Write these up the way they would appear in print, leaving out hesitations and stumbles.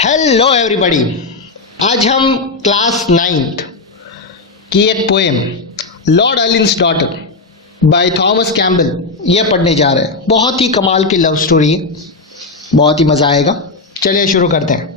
Hello everybody. आज हम class 9th की एक poem Lord Ullin's daughter by Thomas Campbell ये पढ़ने जा रहे हैं। बहुत ही कमाल की लव स्टोरी है, बहुत ही मज़ा आएगा। चलिए शुरू करते हैं।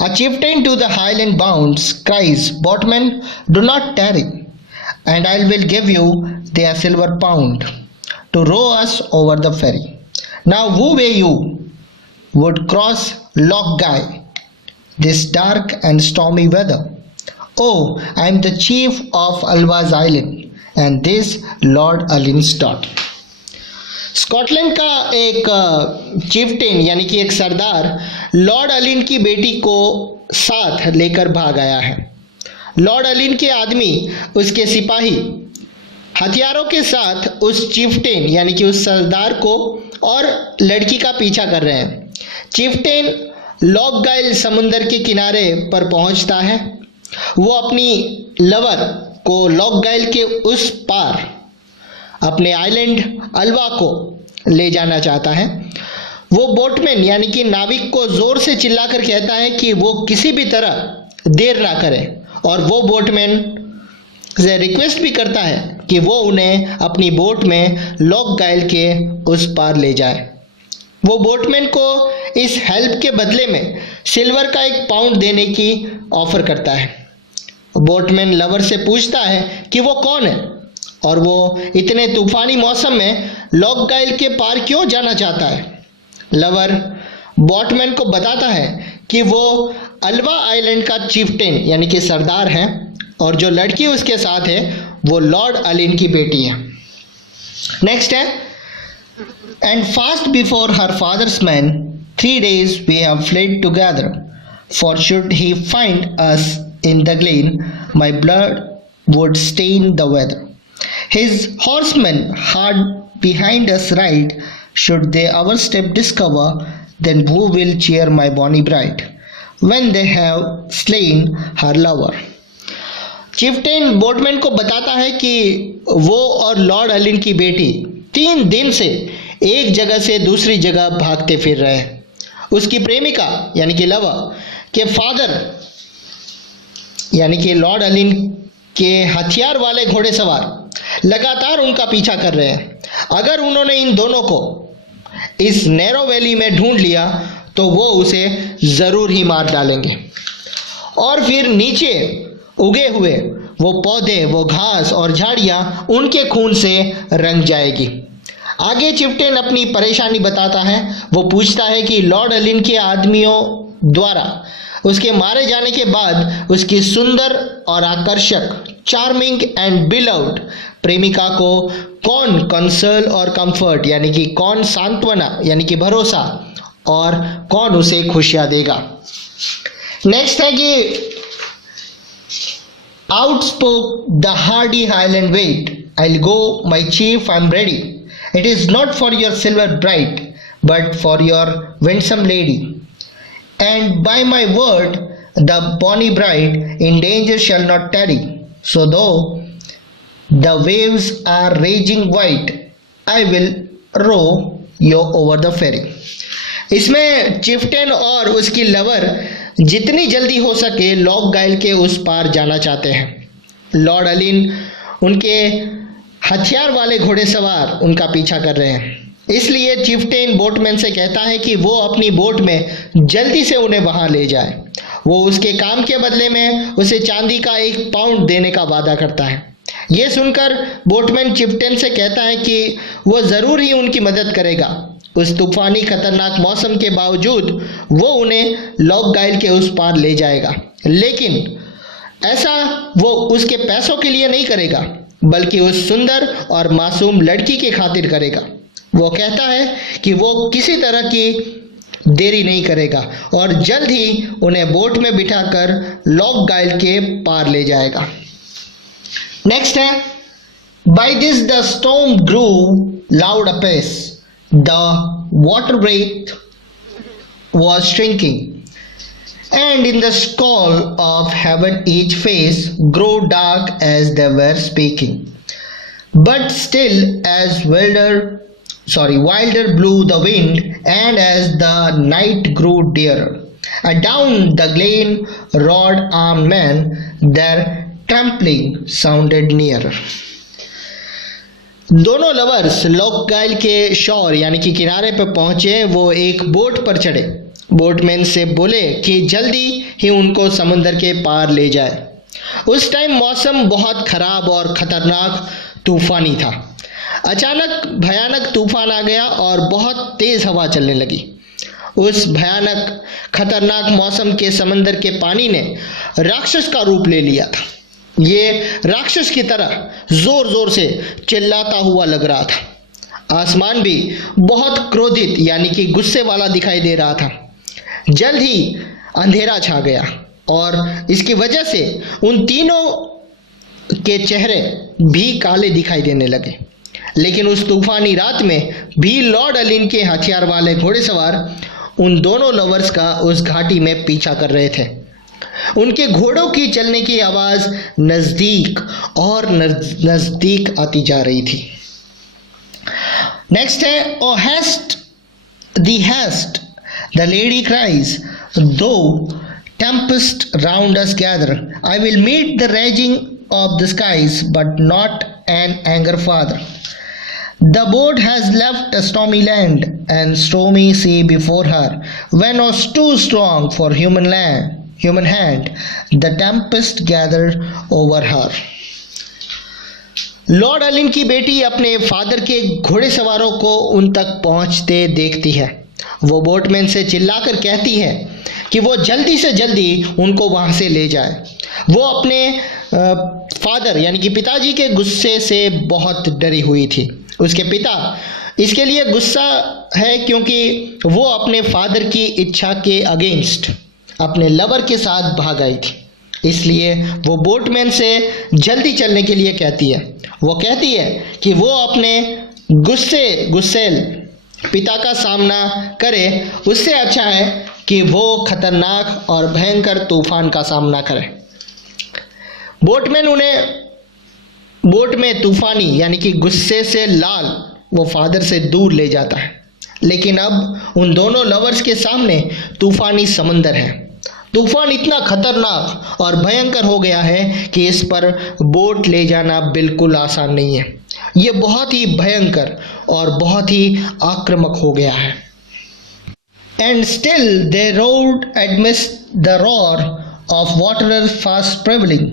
A chieftain to the highland bounds cries, "Boatman, do not tarry, and I will give you their silver pound to row us over the ferry. Now who way you would cross Loch Guy this dark and stormy weather? Oh, I am the chief of Alva's Island, and this Lord Orleans daughter." Scotland का एक चीफ्टेन यानी कि एक सरदार Lord Arlene की बेटी को साथ लेकर भाग आया है। लॉर्ड अर्लिन के आदमी, उसके सिपाही हथियारों के साथ उस चीफ्टेन यानी कि उस सरदार को और लड़की का पीछा कर रहे हैं। चीफ्टेन लॉक गाइल समुंदर के किनारे पर पहुंचता है। वो अपनी लवर को लॉक गाइल के उस पार अपने आइलैंड अल्वा को ले जाना चाहता है। वो बोटमैन यानी कि नाविक को जोर से चिल्लाकर कहता है कि वो किसी भी तरह देर ना करे, और वो बोटमैन से रिक्वेस्ट भी करता है कि वो उन्हें अपनी बोट में लॉक गाइल के उस पार ले जाए। वो बोटमैन को इस हेल्प के बदले में सिल्वर का 1 पाउंड देने की ऑफर करता है। बोटमैन लवर से पूछता है कि वो कौन है और वो इतने तूफानी मौसम में लॉक गाइल के पार क्यों जाना चाहता है। लवर बोटमैन को बताता है कि वो अल्वा आइलैंड का चीफ्टेन यानी कि सरदार है, और जो लड़की उसके साथ है वो लॉर्ड अर्लिन की बेटी है। नेक्स्ट है, and fast before her father's man 3 days we have fled together, for should he find us in the glen, my blood would stain the weather. His horsemen hard behind us ride, should they our step discover, then who will cheer my bonny bride, when they have slain her lover. Chieftain boatman को बताता है कि वो और Lord Arlene की बेटी 3 दिन से एक जगह से दूसरी जगह भागते फिर रहे हैं। उसकी प्रेमिका यानी कि लवर के फादर यानी कि लॉर्ड अर्लिन के हथियार वाले घोड़े सवार लगातार उनका पीछा कर रहे हैं। अगर उन्होंने इन दोनों को इस नैरो वैली में ढूंढ लिया तो वो उसे ज़रूर ही मार डालेंगे, और फिर नीचे उगे हुए वो पौधे, वो घास और झाड़ियाँ उनके खून से रंग जाएगी। आगे चिफ्टेन अपनी परेशानी बताता है। वो पूछता है कि लॉर्ड अर्लिन के आदमियों द्वारा उसके मारे जाने के बाद उसकी सुंदर और आकर्षक चार्मिंग एंड बिलव्ड प्रेमिका को कौन कंसर्ल और कंफर्ट यानी कि कौन सांत्वना यानी कि भरोसा और कौन उसे खुशियां देगा। नेक्स्ट है कि out spoke the hardy Highland wight, I will go my chief, I am ready, it is not for your silver bright but for your winsome lady, and by my word the bonny bride in danger shall not tarry, so though the waves are raging white I will row you over the ferry. इसमें चिफ्टेन और उसकी lover जितनी जल्दी हो सके lock गाइल के उस पार जाना चाहते हैं। लॉर्ड अर्लिन उनके हथियार वाले घोड़े सवार उनका पीछा कर रहे हैं, इसलिए चिफ्टेन बोटमैन से कहता है कि वो अपनी बोट में जल्दी से उन्हें वहां ले जाए। वो उसके काम के बदले में उसे चांदी का 1 पाउंड देने का वादा करता है। ये सुनकर बोटमैन चिफ्टेन से कहता है कि वो ज़रूर ही उनकी मदद करेगा। उस तूफानी खतरनाक मौसम के बावजूद वो उन्हें लॉक गाइल के उस पार ले जाएगा, लेकिन ऐसा वो उसके पैसों के लिए नहीं करेगा बल्कि उस सुंदर और मासूम लड़की की खातिर करेगा। वो कहता है कि वो किसी तरह की देरी नहीं करेगा और जल्द ही उन्हें बोट में बिठाकर लॉक गाइल के पार ले जाएगा। नेक्स्ट है, by this the storm grew loud apace, the water wraith was shrinking, and in the skull of heaven each face grew dark as they were speaking, but still as wilder blew the wind, and as the night grew dearer Down the glen rode armed men, their trampling sounded nearer. दोनों lovers lock गाइल के शोर यानी कि किनारे पर पहुंचे। वो एक बोट पर चढ़े। बोटमैन से बोले कि जल्दी ही उनको समुंदर के पार ले जाए। उस टाइम मौसम बहुत खराब और खतरनाक तूफानी था। अचानक भयानक तूफान आ गया और बहुत तेज हवा चलने लगी। उस भयानक खतरनाक मौसम के समंदर के पानी ने राक्षस का रूप ले लिया था। ये राक्षस की तरह जोर जोर से चिल्लाता हुआ लग रहा था। आसमान भी बहुत क्रोधित यानी कि गुस्से वाला दिखाई दे रहा था। जल्द ही अंधेरा छा गया और इसकी वजह से उन तीनों के चेहरे भी काले दिखाई देने लगे। लेकिन उस तूफानी रात में भी लॉर्ड अलिन के हथियार वाले घोड़ेसवार उन दोनों लवर्स का उस घाटी में पीछा कर रहे थे। उनके घोड़ों की चलने की आवाज नजदीक और नजदीक आती जा रही थी। नेक्स्ट है ओ हेस्ट द लेडी क्राइज दो tempest round us gather, I will meet the raging of the skies, but not an anger father. The boat has left a stormy land and stormy sea before her. When was too strong for human hand, the tempest gathered over her. Lord Ullin की बेटी अपने father के घोड़े सवारों को उन तक पहुंचते देखती है। वो बोटमैन से चिल्लाकर कहती है कि वो जल्दी से जल्दी उनको वहां से ले जाए। वो अपने फादर यानी कि पिताजी के गुस्से से बहुत डरी हुई थी। उसके पिता इसके लिए गुस्सा है क्योंकि वो अपने फादर की इच्छा के अगेंस्ट अपने लवर के साथ भाग आई थी। इसलिए वो बोटमैन से जल्दी चलने के लिए कहती है। वो कहती है कि वो अपने गुस्सेल पिता का सामना करे, उससे अच्छा है कि वो खतरनाक और भयंकर तूफान का सामना करे। बोटमैन उन्हें बोट में तूफानी यानी कि गुस्से से लाल वो फादर से दूर ले जाता है। लेकिन अब उन दोनों लवर्स के सामने तूफानी समंदर है। तूफान इतना खतरनाक और भयंकर हो गया है कि इस पर बोट ले जाना बिल्कुल आसान नहीं है। ये बहुत ही भयंकर और बहुत ही आक्रामक हो गया है। And still they rode amidst the roar of water fast prevailing.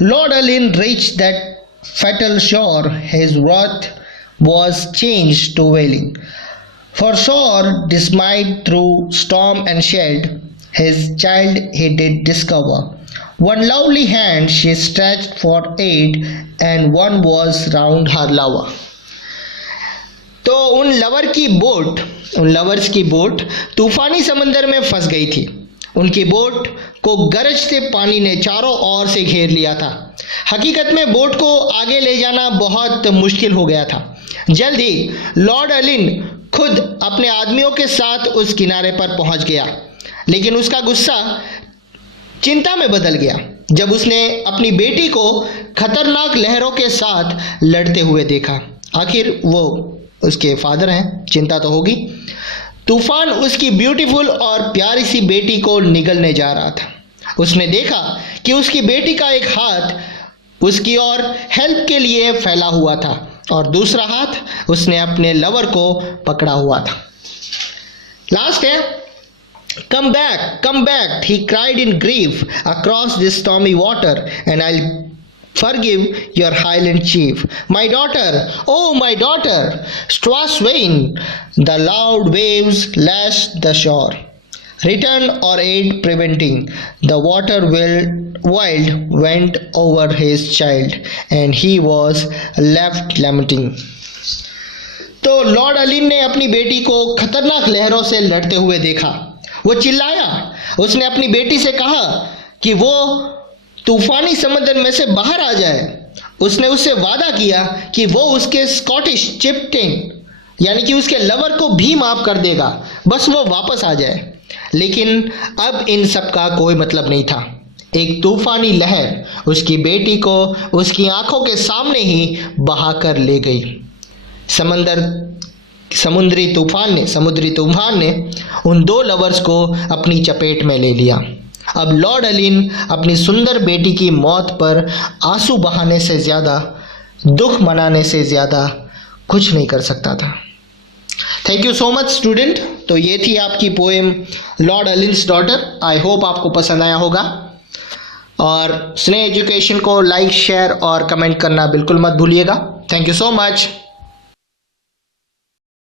Lord Aline reached that fatal shore. His wrath was changed to wailing. For sore dismayed through storm and shade, his child he did discover. One lovely hand she stretched for aid, and one was round her lover. तो उन lovers की boat तूफानी समंदर में फंस गई थी। उनकी बोट को गरजते पानी ने चारों ओर से घेर लिया था। हकीकत में बोट को आगे ले जाना बहुत मुश्किल हो गया था। जल्द ही लॉर्ड अलिन खुद अपने आदमियों के साथ उस किनारे पर पहुंच गया। लेकिन उसका गुस्सा चिंता में बदल गया जब उसने अपनी बेटी को खतरनाक लहरों के साथ लड़ते हुए देखा। आखिर वो उसके फादर हैं, चिंता तो होगी। तूफान उसकी ब्यूटीफुल और प्यारी सी बेटी को निगलने जा रहा था। उसने देखा कि उसकी बेटी का एक हाथ उसकी ओर हेल्प के लिए फैला हुआ था और दूसरा हाथ उसने अपने लवर को पकड़ा हुआ था। लास्ट है come back, he cried in grief across this stormy water, and I'll forgive your Highland chief. My daughter, oh my daughter, twas vain, the loud waves lashed the shore. Return or aid preventing, the water wild went over his child, and he was left lamenting. तो Lord अलिन ने अपनी बेटी को खतरनाक लहरों से लड़ते हुए देखा। वो चिल्लाया। उसने अपनी बेटी से कहा कि वो तूफानी समंदर में से बाहर आ जाए। उसने उससे वादा किया कि वो उसके स्कॉटिश चिप्टेन यानी कि उसके लवर को भी माफ कर देगा, बस वो वापस आ जाए। लेकिन अब इन सब का कोई मतलब नहीं था। एक तूफानी लहर उसकी बेटी को उसकी आंखों के सामने ही बहा कर ले गई। समंदर समुद्री तूफान ने उन दो लवर्स को अपनी चपेट में ले लिया। अब लॉर्ड अलिन अपनी सुंदर बेटी की मौत पर आंसू बहाने से ज़्यादा, दुख मनाने से ज़्यादा कुछ नहीं कर सकता था। Thank you so much student. तो ये थी आपकी poem Lord Ullin's daughter. I hope आपको पसंद आया होगा, और स्नेह एजुकेशन को लाइक, शेयर और कमेंट करना बिल्कुल मत भूलिएगा। Thank you so much.